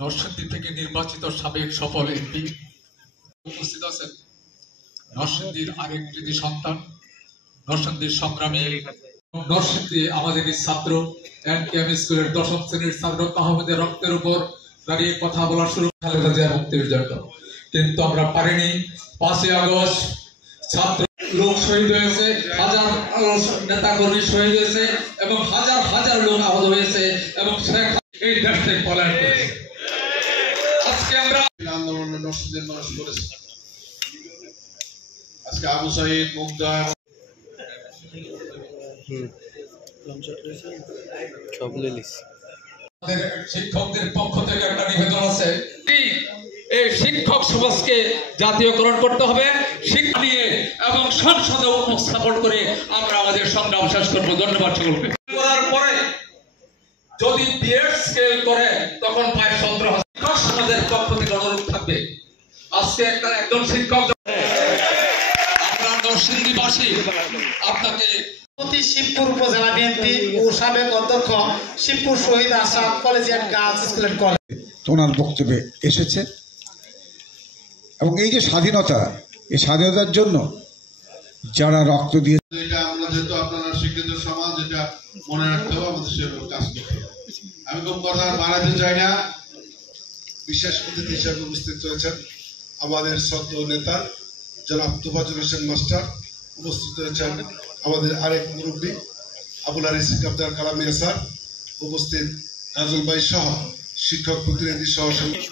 নরসিংদী থেকে নির্বাচিত সাবেক সফল এমপি উপস্থিত আছেন, নরসিংদীর আরেক কৃতি সন্তান, নরসিংদীর সংগ্রামী, নরসিংদী আমাদের ছাত্র এনকেএম স্কুলের 10ম শ্রেণীর ছাত্র তাহমিদের রক্তের উপর দাঁড়িয়ে কথা বলা শুরু খালেদা জিয়া মুক্তির জন্য। কিন্তু আমরা পারিনি। 5ই আগস্ট ছাত্র লোক শহীদ হয়েছে, হাজার নেতা কর্মী শহীদ হয়েছে এবং হাজার হাজার লোক আহত হয়েছে এবং শেখ এই দেশ থেকে পলায়ন করেছে। আজকে আমরা আন্দোলনের নরসিংদীর মানুষ করেছে। আজকে আবু সাইদ মুগ্ধা শিক্ষকদের পক্ষ থেকে একটা নিবেদন আছে, এই শিক্ষক সমাজকে জাতীয়করণ করতে হবে, শিক্ষা নিয়ে এবং সংসদে উপস্থাপন করে আমরা আমাদের সংগ্রাম শেষ করবো। ধন্যবাদ সকলকে। করার পরে যদি বিএড স্কেল করে তখন প্রায় 17,000 শিক্ষক সমাজের পক্ষ থেকে অনুরোধ থাকবে। আজকে একজন শিক্ষক, আমরা নরসিংদীবাসী আপনাকে শিবপুর উপজেলা বিএনপি ও সাবেক অধ্যক্ষ Shibpur Shahid Asad collegiate girls school and college ওনার বক্তব্যে এসেছে। এবং এই যে স্বাধীনতা, এই স্বাধীনতার জন্য যারা রক্ত দিয়ে, এটা আমরা যেহেতু আপনারা শিক্ষিত সমাজ, এটা মনে রাখতে হবে, আমাদের সেভাবে কাজ করতে হবে। আমি কোন কথা বাড়াতে চাই না। বিশেষ অতিথি হিসেবে উপস্থিত হয়েছেন আমাদের সদ্য নেতা জনাব তোফাজ্জল হোসেন মাস্টার, উপস্থিত হয়েছেন আমাদের আরেক মুরব্বী আবুল হারিস আব্দুল কালাম মিয়া স্যার, উপস্থিত রাজুল ভাই সহ শিক্ষক প্রতিনিধি সহ সহকর্মী